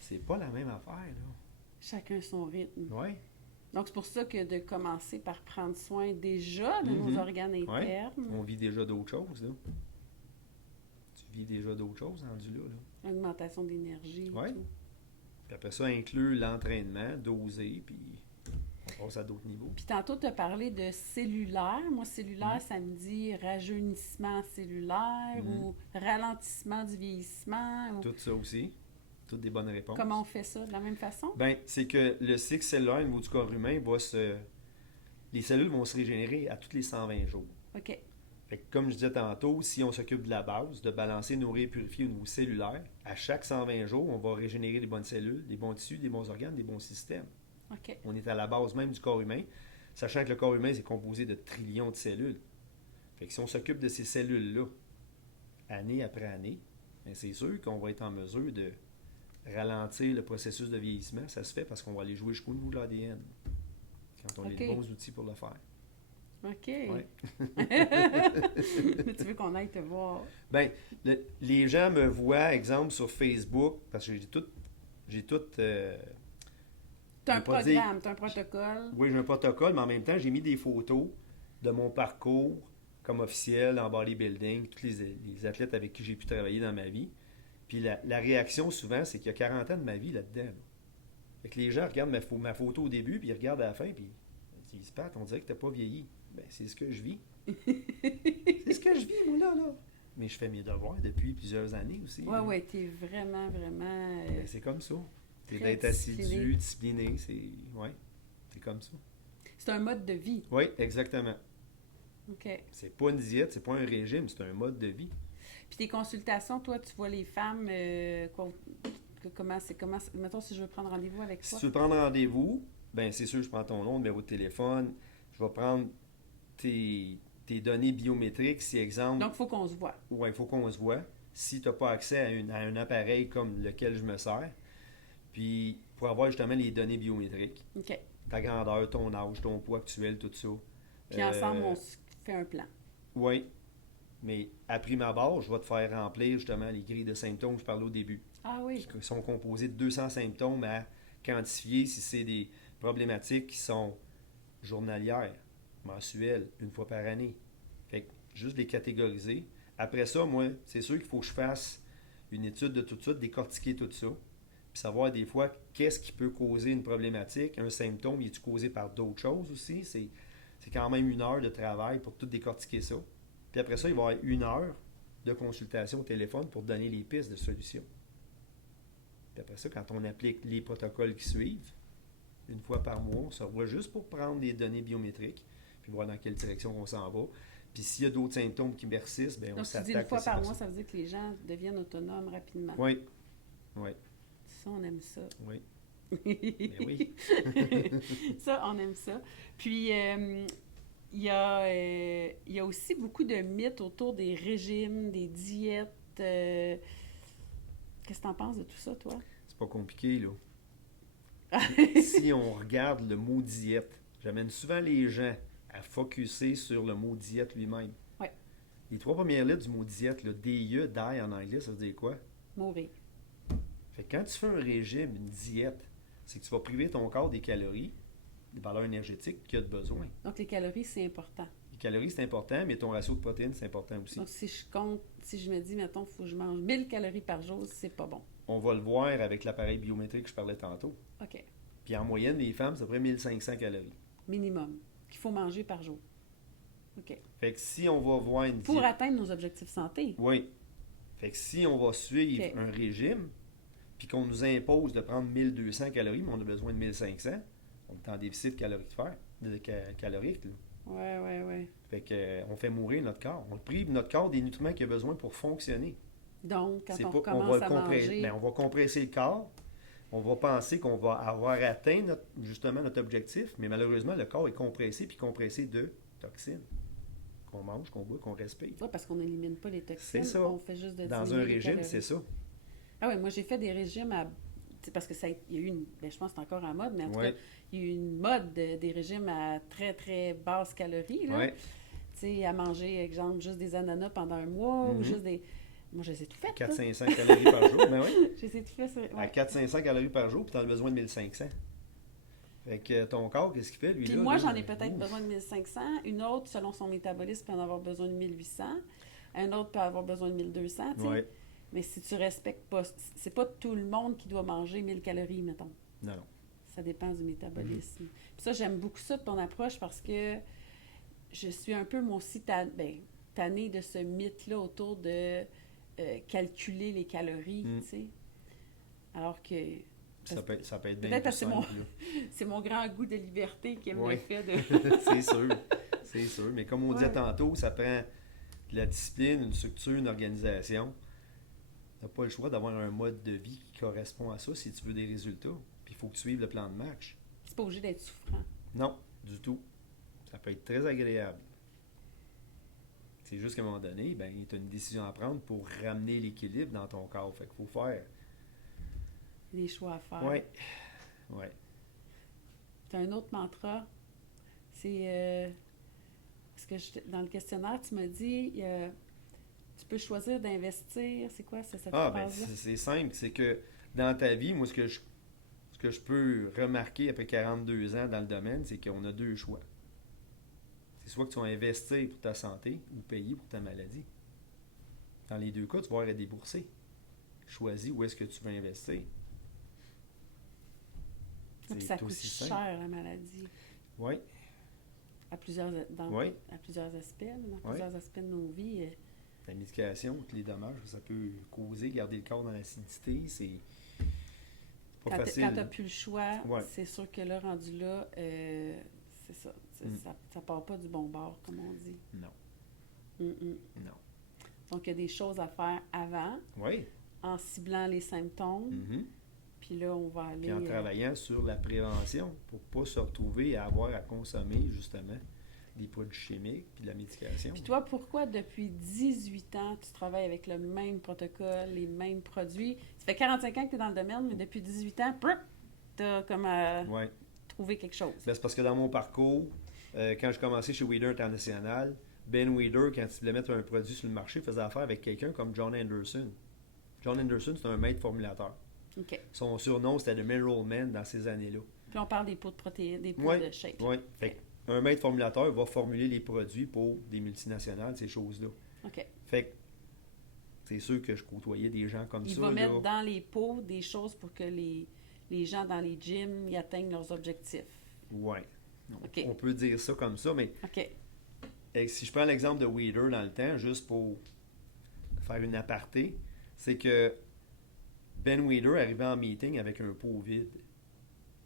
c'est pas la même affaire, là. Chacun son rythme. Ouais. Donc, c'est pour ça que de commencer par prendre soin déjà de Mhm. nos organes Ouais. internes, On vit déjà d'autres choses, là. Tu vis déjà d'autres choses rendu là, là. augmentation d'énergie, Ouais. et tout. Puis après ça, inclut l'entraînement, doser, puis on passe à d'autres niveaux. Puis tantôt, tu as parlé de cellulaire. Moi, cellulaire, Mhm. ça me dit rajeunissement cellulaire Mhm. ou ralentissement du vieillissement. Ou... Tout ça aussi, toutes des bonnes réponses. Comment on fait ça? De la même façon? Ben, c'est que le cycle cellulaire au niveau du corps humain va se. Les cellules vont se régénérer à tous les 120 jours. OK. Fait que comme je disais tantôt, si on s'occupe de la base, de balancer, nourrir, purifier au niveau cellulaire, à chaque 120 jours, on va régénérer des bonnes cellules, des bons tissus, des bons organes, des bons systèmes. OK. On est à la base même du corps humain, sachant que le corps humain, c'est composé de trillions de cellules. Fait que si on s'occupe de ces cellules-là, année après année, ben c'est sûr qu'on va être en mesure de ralentir le processus de vieillissement. Ça se fait parce qu'on va aller jouer jusqu'au niveau de l'ADN, quand on a OK. les bons outils pour le faire. OK. Ouais. Mais tu veux qu'on aille te voir? Ben, les gens me voient, exemple, sur Facebook, parce que j'ai tout, Tu as Je un vais pas dire- programme, tu as un protocole. oui, j'ai un protocole, mais en même temps, j'ai mis des photos de mon parcours comme officiel en bodybuilding, tous les athlètes avec qui j'ai pu travailler dans ma vie. Puis la réaction, souvent, c'est qu'il y a 40 ans de ma vie là-dedans. Là. Fait que les gens regardent ma photo au début, puis ils regardent à la fin, puis ils disent « Pat, on dirait que t'as pas vieilli. » Ben, c'est ce que je vis. C'est ce que je vis, moi, là. Mais je fais mes devoirs depuis plusieurs années aussi. Ouais, là. ouais, tu es vraiment, vraiment. Ben, c'est comme ça. C'est Très d'être discipliné. assidu, discipliné, c'est comme ça. C'est un mode de vie. Oui, exactement. OK. C'est pas une diète, c'est pas un régime, c'est un mode de vie. Puis tes consultations, toi, tu vois les femmes, comment, mettons, si je veux prendre rendez-vous avec Si toi. tu veux prendre rendez-vous, ben c'est sûr, je prends ton nom, numéro de téléphone, je vais prendre tes données biométriques, si exemple, Donc, il faut qu'on se voit. ouais, il faut qu'on se voit. Si tu n'as pas accès à un appareil comme lequel je me sers, puis pour avoir justement les données biométriques, OK. ta grandeur, ton âge, ton poids actuel, tout ça. Puis ensemble, on se fait un plan. Oui, mais à prime abord, je vais te faire remplir justement les grilles de symptômes que je parlais au début. Ah oui. Qui sont composés de 200 symptômes à quantifier si c'est des problématiques qui sont journalières, mensuelles, une fois par année. Fait que juste les catégoriser. Après ça, moi, c'est sûr qu'il faut que je fasse une étude de tout ça, décortiquer tout ça, puis savoir des fois qu'est-ce qui peut causer une problématique, un symptôme, il est causé par d'autres choses aussi. C'est quand même 1 heure de travail pour tout décortiquer ça. Puis après ça, il va y avoir 1 heure de consultation au téléphone pour donner les pistes de solutions. Puis après ça, quand on applique les protocoles qui suivent, une fois par mois, on se revoit juste pour prendre les données biométriques, puis voir dans quelle direction on s'en va. Puis s'il y a d'autres symptômes qui persistent, bien, on Donc, tu s'attaque dis une fois à par mois, ça veut dire que les gens deviennent autonomes rapidement. Oui, oui, Ça, on aime ça. oui. Ben oui. Ça, on aime ça. Puis, il y a aussi beaucoup de mythes autour des régimes, des diètes. Qu'est-ce que tu en penses de tout ça, toi? C'est pas compliqué, là. Si on regarde le mot diète, j'amène souvent les gens à focusser sur le mot diète lui-même. Ouais. Les 3 premières lettres du mot diète, le DIE, die en anglais, ça veut dire quoi? Mourir. Fait que quand tu fais un régime, une diète, c'est que tu vas priver ton corps des calories, des valeurs énergétiques qu'il a de besoin. Donc, les calories, c'est important. Les calories, c'est important, mais ton ratio de protéines, c'est important aussi. Donc, si je compte, si je me dis, mettons, il faut que je mange 1000 calories par jour, c'est pas bon. On va le voir avec l'appareil biométrique que je parlais tantôt. OK. Puis en moyenne, les femmes, c'est à peu près 1500 calories. Minimum qu'il faut manger par jour. OK. Fait que si on va voir une Pour diète... atteindre nos objectifs santé. Oui. Fait que si on va suivre OK. un régime, puis qu'on nous impose de prendre 1200 calories, mais on a besoin de 1500, on est en déficit calorique. Calorique là. Ouais. Fait que, on fait mourir notre corps. On prive notre corps des nutriments qu'il a besoin pour fonctionner. Donc, quand C'est on pas- recommence va à manger... on va compresser le corps. On va penser qu'on va avoir atteint justement notre objectif, mais malheureusement, le corps est compressé, puis compressé de toxines qu'on mange, qu'on boit, qu'on respire. Oui, parce qu'on n'élimine pas les toxines. C'est ça. On fait juste de Dans diminuer un les régime, calories. c'est ça. Ah oui, moi, j'ai fait des régimes à... C'est parce que il y a eu une... Ben, je pense que c'est encore en mode, mais en tout Ouais. cas, il y a eu une mode des régimes à très, très basse calories, là. Ouais. Tu sais, à manger, exemple, juste des ananas pendant un mois, ou Mhm. juste des... Moi, je les ai tout fait, 400-500 calories par jour. Ben oui. Je les ai tout fait, ça. À Ouais. 400-500 calories par jour, puis tu as besoin de 1500. Fait que ton corps, qu'est-ce qu'il fait, lui? Puis là, moi, là, j'en ai peut-être ouf. besoin de 1500. Une autre, selon son métabolisme, peut en avoir besoin de 1800. Un autre peut avoir besoin de 1200, tu sais. Ouais. Mais si tu respectes pas... C'est pas tout le monde qui doit manger 1000 calories, mettons. Non, non. Ça dépend du métabolisme. Puis ça, j'aime beaucoup ça de ton approche parce que je suis un peu, moi aussi, tannée de ce mythe-là autour de calculer les calories, Mm. tu sais. Alors que Ça peut être bien peut-être plus parce que c'est mon, simple, là. c'est mon grand goût de liberté qui me Ouais. le fait de... C'est sûr. C'est sûr. Mais comme on disait Ouais. tantôt, ça prend de la discipline, une structure, une organisation. Tu n'as pas le choix d'avoir un mode de vie qui correspond à ça si tu veux des résultats. Puis il faut que tu suives le plan de match. C'est pas obligé d'être souffrant. Non, du tout. Ça peut être très agréable. C'est juste qu'à un moment donné, ben, tu as une décision à prendre pour ramener l'équilibre dans ton corps. Fait qu'il faut faire. Il y a des choix à faire. Oui. Oui. Tu as un autre mantra. C'est... parce que dans le questionnaire, tu m'as dit... tu peux choisir d'investir. C'est quoi cette Ah, ben, phrase-là? c'est simple. C'est que dans ta vie, moi, ce que je peux remarquer après 42 ans dans le domaine, c'est qu'on a 2 choix. C'est soit que tu vas investir pour ta santé ou payer pour ta maladie. Dans les 2 cas, tu vas avoir à débourser. Choisis où est-ce que tu veux investir. Puis ça coûte cher, la maladie. Oui. À plusieurs aspects, dans Oui. plusieurs aspects de nos vies. La médication, tous les dommages que ça peut causer, garder le corps dans l'acidité, c'est pas Quand facile. quand tu n'as plus le choix, Ouais. c'est sûr que là, rendu là, c'est ça. Ça part pas du bon bord, comme on dit. Non. Non. Donc, il y a des choses à faire avant, Oui. en ciblant les symptômes. Mhm. Puis là, on va aller... Puis en travaillant sur la prévention pour ne pas se retrouver à avoir à consommer justement des produits chimiques puis de la médication. Puis toi, pourquoi depuis 18 ans, tu travailles avec le même protocole, les mêmes produits? Ça fait 45 ans que tu es dans le domaine, mais depuis 18 ans, tu as comme Ouais. trouvé quelque chose. Ben, c'est parce que dans mon parcours, quand je commençais chez Weider International, Ben Weider, quand il voulait mettre un produit sur le marché, faisait affaire avec quelqu'un comme John Anderson. John Anderson, c'est un maître formulateur. OK. Son surnom, c'était le Mineral Man dans ces années-là. Puis on parle des pots de protéines, des pots Ouais, de shake. Oui. Fait un maître formulateur va formuler les produits pour des multinationales, ces choses-là. OK. Fait que c'est sûr que je côtoyais des gens comme Il ça. va là. mettre dans les pots des choses pour que les gens dans les gyms y atteignent leurs objectifs. Ouais. OK. On peut dire ça comme ça, mais OK. si je prends l'exemple de Weider dans le temps, juste pour faire une aparté, c'est que Ben Wheeler arrivait en meeting avec un pot vide.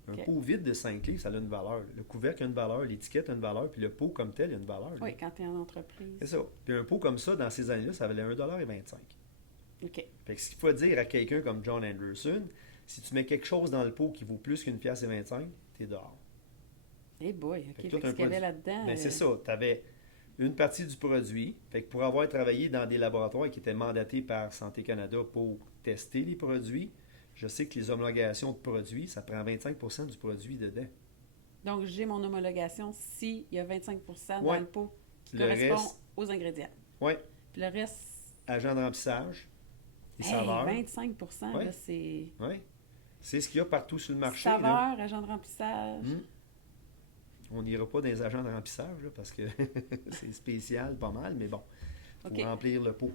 Un OK. pot vide de 5 livres, ça a une valeur. Le couvercle a une valeur, l'étiquette a une valeur, puis le pot comme tel a une valeur. là. Oui, quand tu es en entreprise. C'est ça. Puis un pot comme ça, dans ces années-là, ça valait 1,25 $. OK. Fait que ce qu'il faut dire à quelqu'un comme John Anderson, si tu mets quelque chose dans le pot qui vaut plus qu'une pièce et 25, t'es dehors. Eh boy, Fait OK. que Fait toi, que t'as ce un qu'il y avait produit. là-dedans... Ben, c'est ça. Tu avais une partie du produit. Fait que pour avoir travaillé dans des laboratoires qui étaient mandatés par Santé Canada pour tester les produits, je sais que les homologations de produits, ça prend 25% du produit dedans. Donc, j'ai mon homologation s'il y a 25% dans Ouais. le pot qui Le correspond reste- aux ingrédients. Oui, Puis le reste... agent de remplissage, les Hey, saveurs. 25%, Ouais. là, c'est... Oui. C'est ce qu'il y a partout sur le marché. là. Saveur, agent de remplissage. On n'ira pas dans les agents de remplissage là, parce que c'est spécial, pas mal, mais bon, il faut OK. remplir le pot.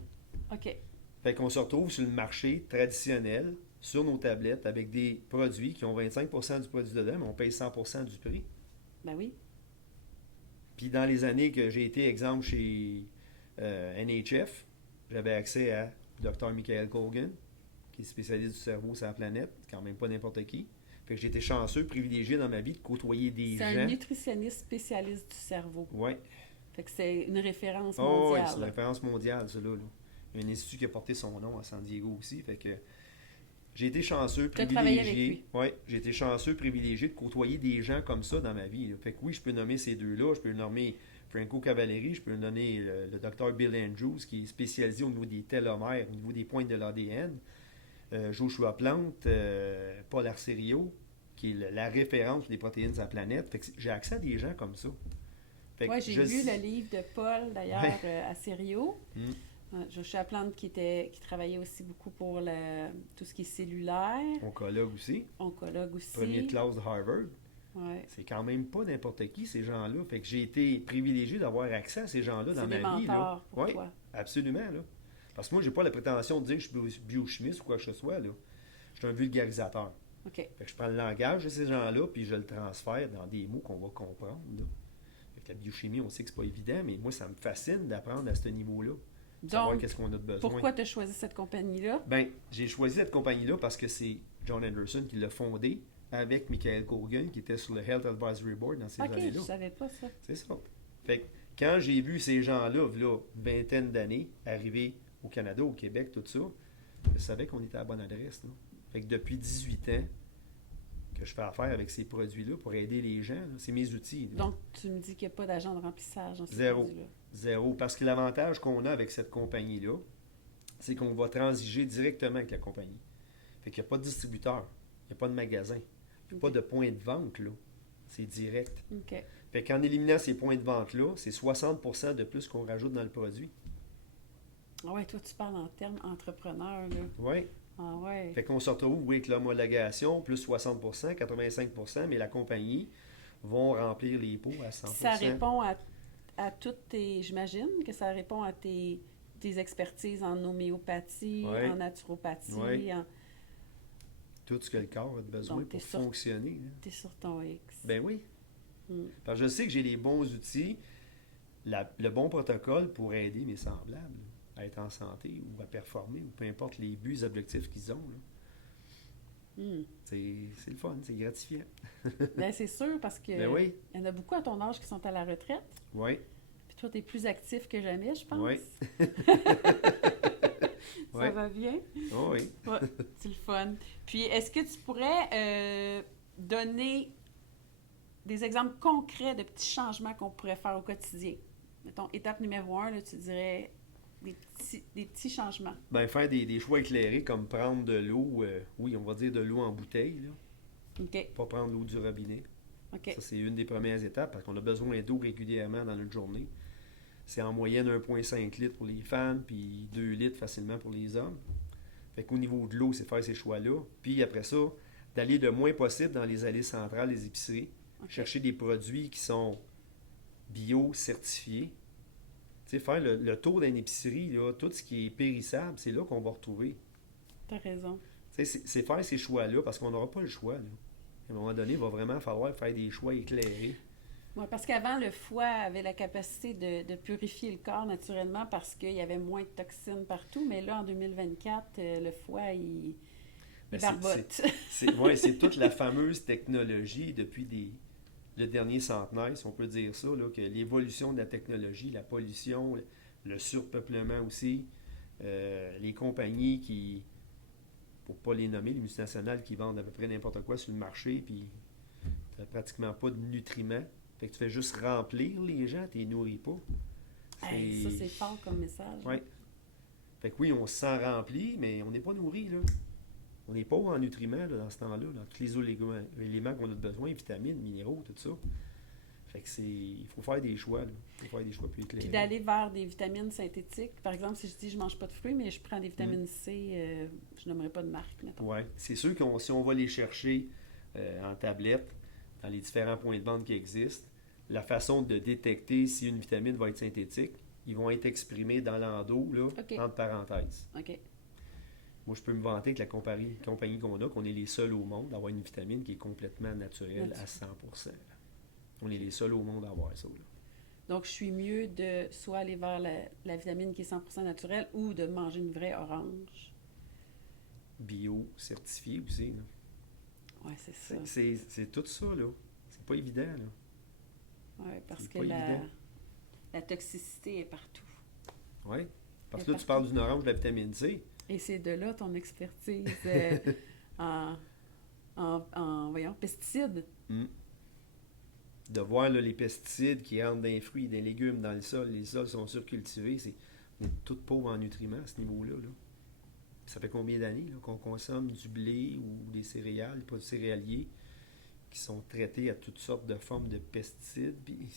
OK. Fait qu'on se retrouve sur le marché traditionnel, sur nos tablettes, avec des produits qui ont 25% du produit dedans, mais on paye 100% du prix. Ben oui. Puis dans les années que j'ai été, exemple, chez NHF, j'avais accès à Dr. Michael Colgan, qui est spécialiste du cerveau sur la planète, quand même pas n'importe qui. Fait que j'ai été chanceux, privilégié dans ma vie de côtoyer des C'est gens. un nutritionniste spécialiste du cerveau. Ouais. Fait que c'est une référence Oh, oui, mondiale. c'est la référence mondiale, ça là. Il y a un institut qui a porté son nom à San Diego aussi. Fait que j'ai été chanceux, Tu as travaillé privilégié. avec lui. Oui, j'ai été chanceux, privilégié de côtoyer des gens comme ça dans ma vie. Là. Fait que oui, je peux nommer ces deux-là. Je peux nommer Franco Cavalleri, je peux nommer le docteur Bill Andrews, qui est spécialisé au niveau des télomères, au niveau des pointes de l'ADN. Joshua Plante, Paul Arcerio, qui est la référence des protéines sur la planète. Fait que j'ai accès à des gens comme ça. Fait que Oui, j'ai je- vu le livre de Paul, d'ailleurs, Ouais. à Serio. Mm. Joshua Plante qui travaillait aussi beaucoup pour tout ce qui est cellulaire, Oncologue aussi. oncologue aussi. Premier de classe de Harvard. Ouais. C'est quand même pas n'importe qui, ces gens-là. Fait que j'ai été privilégié d'avoir accès à ces gens-là dans C'est des ma vie. Là. mentors pour Oui, toi. absolument. Là. Parce que moi, j'ai pas la prétention de dire que je suis biochimiste ou quoi que ce soit. Là. Je suis un vulgarisateur. OK. Fait que je prends le langage de ces gens-là, puis je le transfère dans des mots qu'on va comprendre. Là. Fait que la biochimie, on sait que c'est pas évident, mais moi, ça me fascine d'apprendre à ce niveau-là. Savoir Donc, qu'est-ce qu'on a de besoin. pourquoi tu as choisi cette compagnie-là? Ben, j'ai choisi cette compagnie-là parce que c'est John Anderson qui l'a fondée avec Michael Colgan, qui était sur le Health Advisory Board dans ces OK, je années-là. savais pas ça. C'est ça. Fait que quand j'ai vu ces gens-là, là, une vingtaine d'années, arriver au Canada, au Québec, tout ça, je savais qu'on était à la bonne adresse. Là. Fait que depuis 18 ans que je fais affaire avec ces produits-là pour aider les gens, là, c'est mes outils. Là. Donc, tu me dis qu'il n'y a pas d'agent de remplissage dans ces Zéro. produits-là. Zéro. Parce que l'avantage qu'on a avec cette compagnie-là, c'est qu'on va transiger directement avec la compagnie. Fait qu'il n'y a pas de distributeur, il n'y a pas de magasin, il n'y a pas de point de vente, là. C'est direct. OK. Fait qu'en éliminant ces points de vente-là, c'est 60% de plus qu'on rajoute dans le produit. Ah ouais, toi, tu parles en termes entrepreneur, là. Oui. Ah ouais. Fait qu'on se retrouve oui, avec l'homologation, plus 60%, 85%, mais la compagnie vont remplir les pots à 100%. Puis ça répond à toutes tes... J'imagine que ça répond à tes expertises en homéopathie, Ouais. en naturopathie, Ouais. en... Tout ce que le corps a besoin Donc, t'es pour sur- fonctionner. Là. T'es sur ton X. Ben oui. Mm. Parce que je sais que j'ai les bons outils, le bon protocole pour aider mes semblables à être en santé ou à performer, ou peu importe les buts, les objectifs qu'ils ont. Là. Mm. C'est le fun, c'est gratifiant. Ben, c'est sûr, parce que Ben oui, il y en a beaucoup à ton âge qui sont à la retraite. oui, Puis toi, t'es plus actif que jamais, je pense. oui. Ça Ouais. va bien? Oh oui. Ouais, c'est le fun. Puis, est-ce que tu pourrais donner des exemples concrets de petits changements qu'on pourrait faire au quotidien? Mettons, étape numéro 1, là, tu dirais des petits changements. Ben, faire des choix éclairés comme prendre de l'eau, oui, on va dire de l'eau en bouteille, là. OK. Pas prendre l'eau du robinet. OK. Ça, c'est une des premières étapes parce qu'on a besoin d'eau régulièrement dans notre journée. C'est en moyenne 1,5 litres pour les femmes, puis 2 litres facilement pour les hommes. Fait qu'au niveau de l'eau, c'est faire ces choix-là. Puis après ça, d'aller le moins possible dans les allées centrales, les épiceries. OK. Chercher des produits qui sont bio, certifiés. Tu sais, faire le tour d'une épicerie, là, tout ce qui est périssable, c'est là qu'on va retrouver. T'as raison. Tu sais, c'est faire ces choix-là parce qu'on n'aura pas le choix. Là. À un moment donné, il va vraiment falloir faire des choix éclairés. Ouais, parce qu'avant, le foie avait la capacité de purifier le corps naturellement parce qu'il y avait moins de toxines partout. Mais là, en 2024, le foie, Ben, Barbotte. C'est toute la fameuse technologie depuis le dernier centenaire, si on peut dire ça, là, que l'évolution de la technologie, la pollution, le surpeuplement aussi, les compagnies qui, pour pas les nommer, les multinationales qui vendent à peu près n'importe quoi sur le marché, puis t'as pratiquement pas de nutriments. Fait que tu fais juste remplir les gens, tu les nourris pas. Hey, ça, c'est fort comme message. Ouais. Fait que oui, on se sent rempli, mais on n'est pas nourri, là. On n'est pas en nutriments là, dans ce temps-là, dans tous les éléments qu'on a besoin, vitamines, minéraux, tout ça. Fait que il faut faire des choix, là. Il faut faire des choix plus éclairés. Puis d'aller vers des vitamines synthétiques. Par exemple, si je dis je mange pas de fruits, mais je prends des vitamines C, je nommerai pas de marque, mettons. Oui, c'est sûr que si on va les chercher en tablette, dans les différents points de vente qui existent, la façon de détecter si une vitamine va être synthétique, ils vont être exprimés dans l'endo, là, entre parenthèses. OK. Moi, je peux me vanter avec la compagnie qu'on a, qu'on est les seuls au monde à avoir une vitamine qui est complètement naturelle à 100%. Là. On est les seuls au monde à avoir ça. Là. Donc, je suis mieux de soit aller vers la vitamine qui est 100% naturelle ou de manger une vraie orange. Bio, certifié aussi. Là. Oui, c'est ça. C'est tout ça, là. C'est pas évident, là. Oui, parce que la toxicité est partout. Oui, parce que là, tu parles d'une orange de la vitamine C. Et c'est de là ton expertise en pesticides. De voir là, les pesticides qui rentrent dans les fruits, des légumes, dans le sol, les sols sont surcultivés, on est tous pauvres en nutriments à ce niveau-là. Là. Ça fait combien d'années là, qu'on consomme du blé ou des céréales, des produits céréaliers, qui sont traités à toutes sortes de formes de pesticides, puis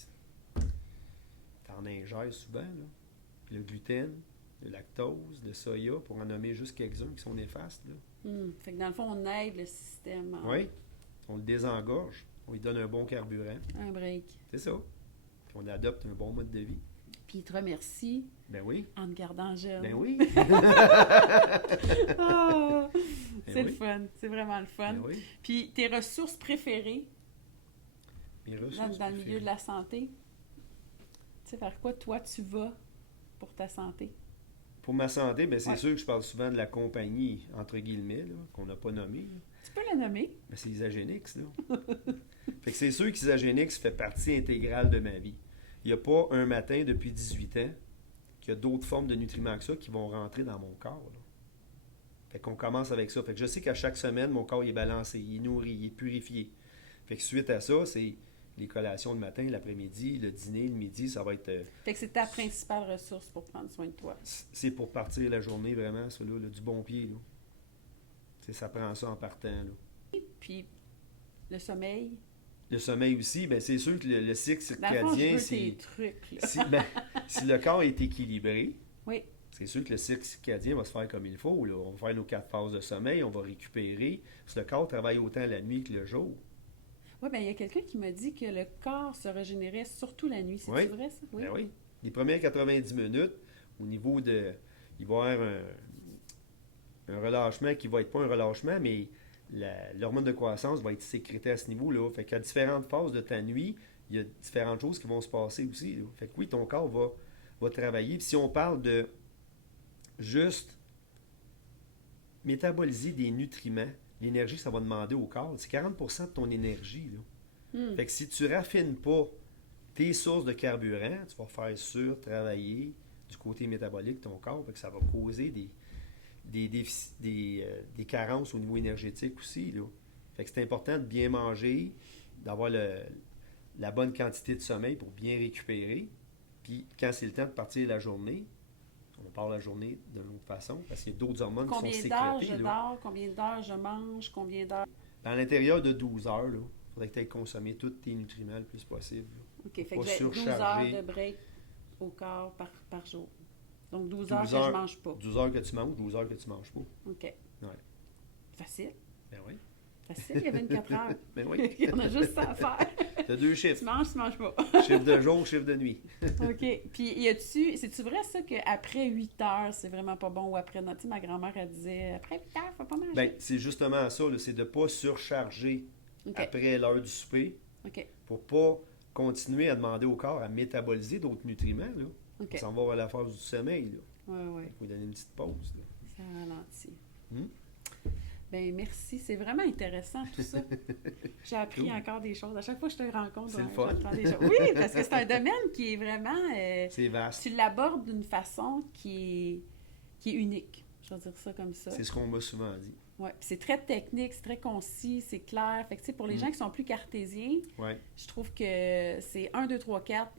t'en ingères souvent, là. Le gluten, le lactose, le soya, pour en nommer juste quelques-uns qui sont néfastes. Là. Fait que dans le fond, on aide le système. Oui, on le désengorge, on lui donne un bon carburant. Un break. C'est ça. Puis on adopte un bon mode de vie. Puis il te remercie. Ben oui. En te gardant jeune. Ben oui. C'est le fun. C'est vraiment le fun. Ben oui. Puis tes ressources préférées Mes ressources dans le milieu de la santé? Tu sais, vers quoi toi tu vas pour ta santé? Pour ma santé, ben c'est sûr que je parle souvent de la compagnie, entre guillemets, là, qu'on n'a pas nommée. Là. Tu peux la nommer? Ben, c'est Isagenix, là. Fait que c'est sûr qu'Isagenix fait partie intégrale de ma vie. Il n'y a pas un matin depuis 18 ans qu'il y a d'autres formes de nutriments que ça qui vont rentrer dans mon corps. Là. Fait qu'on commence avec ça. Fait que je sais qu'à chaque semaine, mon corps il est balancé, il est nourri, il est purifié. Fait que suite à ça, c'est les collations le matin, l'après-midi, le dîner, le midi, ça va être... Fait que c'est ta principale ressource pour prendre soin de toi. C'est pour partir la journée, vraiment, ça, là, du bon pied. Là. Ça prend ça en partant. Là. Puis, le sommeil. Le sommeil aussi, ben c'est sûr que le cycle Dans circadien, le fond, tes trucs, là. si le corps est équilibré, oui. C'est sûr que le cycle circadien va se faire comme il faut. Là. On va faire nos 4 phases de sommeil, on va récupérer. Parce que le corps travaille autant la nuit que le jour. Oui, bien, il y a quelqu'un qui m'a dit que le corps se régénérait surtout la nuit. C'est vrai, ça? Oui. Ben oui. Les premières 90 minutes, au niveau de... Il va y avoir un relâchement qui va être pas un relâchement, mais l'hormone de croissance va être sécrétée à ce niveau-là. Fait qu'à différentes phases de ta nuit, il y a différentes choses qui vont se passer aussi. Là. Fait que oui, ton corps va travailler. Puis si on parle de juste métaboliser des nutriments, l'énergie que ça va demander au corps, c'est 40% de ton énergie. Là. Fait que si tu raffines pas tes sources de carburant, tu vas faire travailler du côté métabolique de ton corps, fait que ça va causer des carences au niveau énergétique aussi. Là. Fait que c'est important de bien manger, d'avoir la bonne quantité de sommeil pour bien récupérer. Puis quand c'est le temps de partir la journée, on part la journée d'une autre façon, parce qu'il y a d'autres hormones qui sont sécrétées. Combien d'heures je dors, combien d'heures je mange, combien d'heures... Dans l'intérieur de 12 heures, il faudrait que tu aies consommé tous tes nutriments le plus possible. Là. OK, fait que j'ai 12 heures de break au corps par jour. Donc 12 heures que je ne mange pas. 12 heures que tu manges, 12 heures que tu ne manges pas. OK. Ouais. Facile. Ben oui. Facile, il y a 24 heures. Ben oui. On a juste ça à faire. Tu as 2 chiffres. Tu manges pas. Chiffre de jour, chiffre de nuit. OK. Puis, c'est-tu vrai ça qu'après 8 heures, c'est vraiment pas bon ou après... Tu sais, ma grand-mère, elle disait, après 8 heures, faut pas manger. Ben, c'est justement ça, là, c'est de ne pas surcharger après l'heure du souper pour pas continuer à demander au corps à métaboliser d'autres nutriments. Là. On s'en va vers la phase du sommeil. Oui. Il faut donner une petite pause. Là. Ça ralentit. Ben merci, c'est vraiment intéressant tout ça. J'ai appris Cool. encore des choses. À chaque fois que je te rencontre, C'est le fun. j'apprends des choses. Oui, parce que c'est un domaine qui est vraiment... C'est vaste. tu l'abordes d'une façon qui est unique. Je vais dire ça comme ça. C'est ce qu'on m'a souvent dit. Ouais. Puis c'est très technique, c'est très concis, c'est clair. Fait que, tu sais, pour les gens qui sont plus cartésiens, Ouais. je trouve que c'est 1, 2, 3, 4.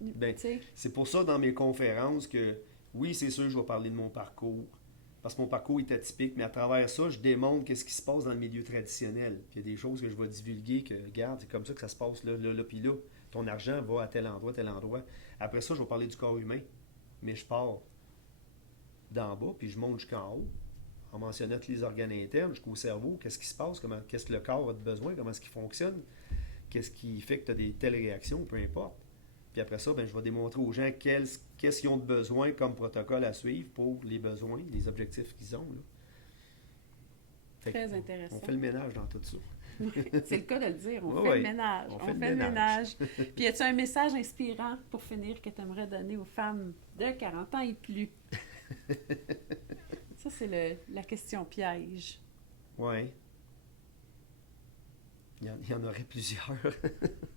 Ben, Tu sais, c'est pour ça, dans mes conférences, que oui, c'est sûr, je vais parler de mon parcours. Parce que mon parcours est atypique, mais à travers ça, je démontre qu'est-ce qui se passe dans le milieu traditionnel. Puis il y a des choses que je vais divulguer, que, regarde, c'est comme ça que ça se passe là, là, là, puis là. Ton argent va à tel endroit, tel endroit. Après ça, je vais parler du corps humain. Mais je pars d'en bas, puis je monte jusqu'en haut, en mentionnant tous les organes internes, jusqu'au cerveau, qu'est-ce qui se passe, qu'est-ce que le corps a de besoin, comment est-ce qu'il fonctionne, qu'est-ce qui fait que tu as des telles réactions, peu importe. Puis après ça, ben, je vais démontrer aux gens qu'est-ce qu'ils ont de besoin comme protocole à suivre pour les besoins, les objectifs qu'ils ont. Là. Fait très que intéressant. on fait le ménage dans tout ça. C'est le cas de le dire. On Ouais, fait ouais. le ménage. On On fait fait le le ménage. Puis, y a-tu un message inspirant pour finir que tu aimerais donner aux femmes de 40 ans et plus? Ça, c'est la question piège. Oui. Il y en aurait plusieurs.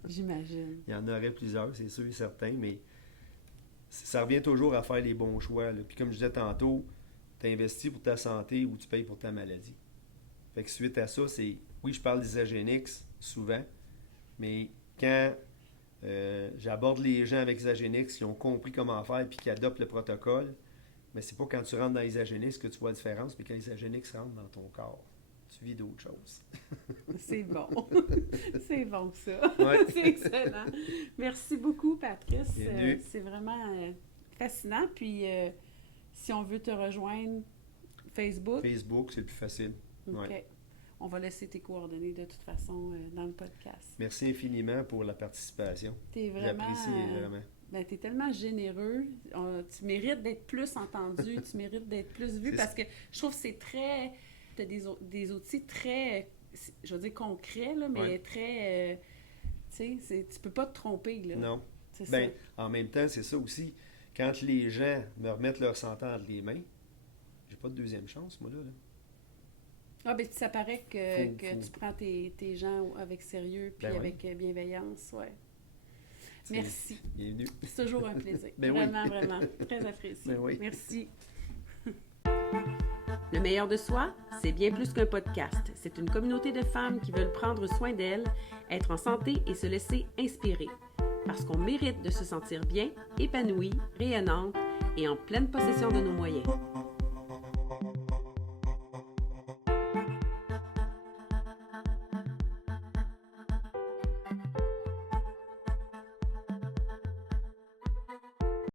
J'imagine. Il y en aurait plusieurs, c'est sûr et certain, mais ça revient toujours à faire les bons choix. Là. Puis comme je disais tantôt, tu investis pour ta santé ou tu payes pour ta maladie. Fait que suite à ça, oui, je parle d'Isagenix souvent, mais quand j'aborde les gens avec Isagenix qui ont compris comment faire puis qui adoptent le protocole, mais c'est pas quand tu rentres dans Isagenix que tu vois la différence, mais quand Isagenix rentre dans ton corps, tu vis d'autres choses. C'est bon. C'est bon, ça. Ouais. C'est excellent. Merci beaucoup, Patrice. Bienvenue. C'est vraiment fascinant. Puis, si on veut te rejoindre, Facebook. Facebook, c'est le plus facile. OK. Ouais. On va laisser tes coordonnées de toute façon dans le podcast. Merci infiniment pour la participation. T'es vraiment... J'apprécie vraiment. Ben, tu es tellement généreux. Tu mérites d'être plus entendu, tu mérites d'être plus vu, C'est parce que je trouve que c'est très... Tu as des outils très, je veux dire, concrets, là, mais Ouais. très... tu sais, tu peux pas te tromper, là. Non. C'est Ben, ça. en même temps, c'est ça aussi. Quand les gens me remettent leur santé entre les mains, j'ai pas de deuxième chance, moi, là. Ah, ben, ça paraît que Faut- tu prends tes gens avec sérieux puis Ben oui. avec bienveillance, ouais. C'est- Merci. Bienvenue. C'est toujours un plaisir. Ben oui. Vraiment, vraiment. Très apprécié. Ben oui. Merci. Le meilleur de soi, c'est bien plus qu'un podcast. C'est une communauté de femmes qui veulent prendre soin d'elles, être en santé et se laisser inspirer. Parce qu'on mérite de se sentir bien, épanouie, rayonnante et en pleine possession de nos moyens.